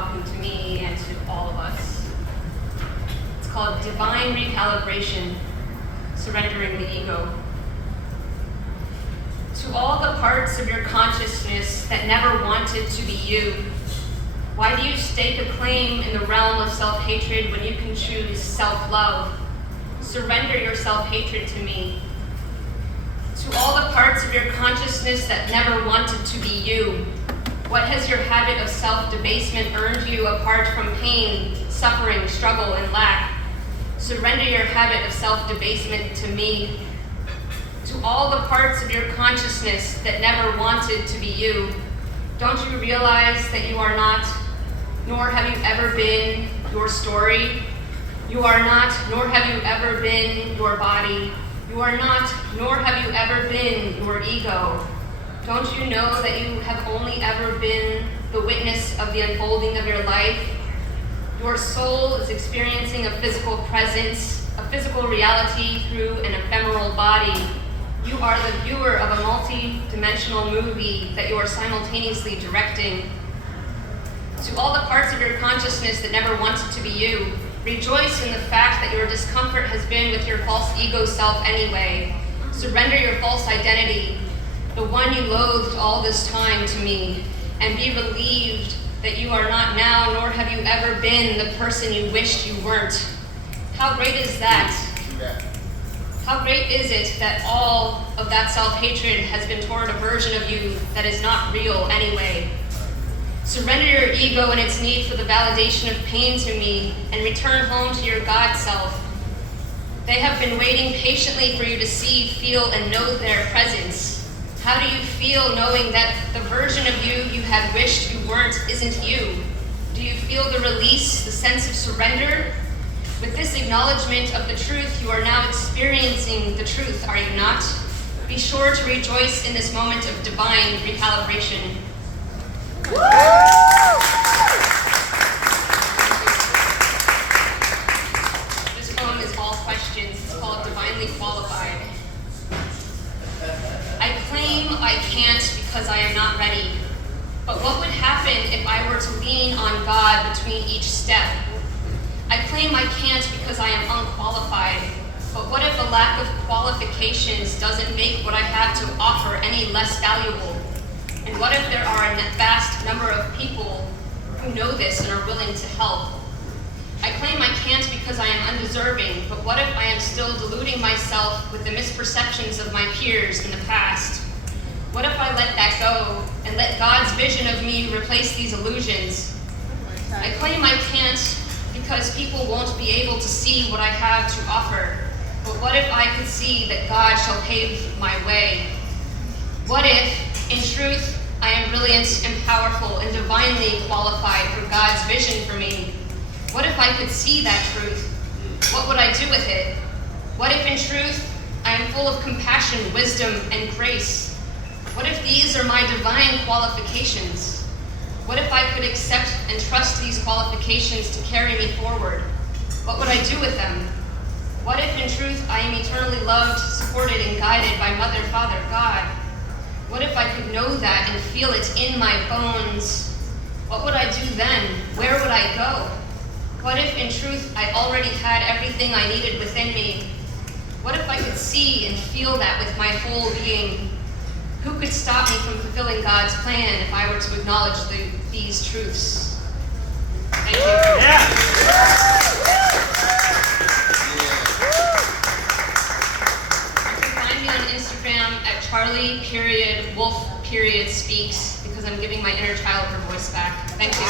talking to me and to all of us. It's called divine recalibration, surrendering the ego. To all the parts of your consciousness that never wanted to be you, why do you stake a claim in the realm of self-hatred when you can choose self-love? Surrender your self-hatred to me. To all the parts of your consciousness that never wanted to be you, what has your habit of self-debasement earned you apart from pain, suffering, struggle, and lack? Surrender your habit of self-debasement to me. To all the parts of your consciousness that never wanted to be you, don't you realize that you are not, nor have you ever been, your story? You are not, nor have you ever been, your body. You are not, nor have you ever been, your ego. Don't you know that you have only ever been the witness of the unfolding of your life? Your soul is experiencing a physical presence, a physical reality through an ephemeral body. You are the viewer of a multi-dimensional movie that you are simultaneously directing. To all the parts of your consciousness that never wanted to be you, rejoice in the fact that your discomfort has been with your false ego self anyway. Surrender your false identity, the one you loathed all this time, to me, and be relieved that you are not now, nor have you ever been, the person you wished you weren't. How great is that? How great is it that all of that self-hatred has been toward a version of you that is not real anyway? Surrender your ego and its need for the validation of pain to me, and return home to your God self. They have been waiting patiently for you to see, feel, and know their presence. How do you feel knowing that the version of you you had wished you weren't isn't you? Do you feel the release, the sense of surrender? With this acknowledgement of the truth, you are now experiencing the truth, are you not? Be sure to rejoice in this moment of divine recalibration. This poem is all questions. It's called Divinely Qualified. I claim I can't because I am not ready. But what would happen if I were to lean on God between each step? I claim I can't because I am unqualified. But what if a lack of qualifications doesn't make what I have to offer any less valuable? And what if there are a vast number of people who know this and are willing to help? I claim I can't because I am undeserving, but what if I am still deluding myself with the misperceptions of my peers in the past? What if I let that go and let God's vision of me replace these illusions? I claim I can't because people won't be able to see what I have to offer. But what if I could see that God shall pave my way? What if, in truth, I am brilliant and powerful and divinely qualified for God's vision for me? What if I could see that truth? What would I do with it? What if, in truth, I am full of compassion, wisdom, and grace? What if these are my divine qualifications? What if I could accept and trust these qualifications to carry me forward? What would I do with them? What if, in truth, I am eternally loved, supported, and guided by Mother, Father, God? What if I could know that and feel it in my bones? What would I do then? Where would I go? What if, in truth, I already had everything I needed within me? What if I could see and feel that with my whole being? Who could stop me from fulfilling God's plan if I were to acknowledge these truths? Thank you. Yeah. You can find me on Instagram at Charlie.Wolf.Speaks because I'm giving my inner child her voice back. Thank you.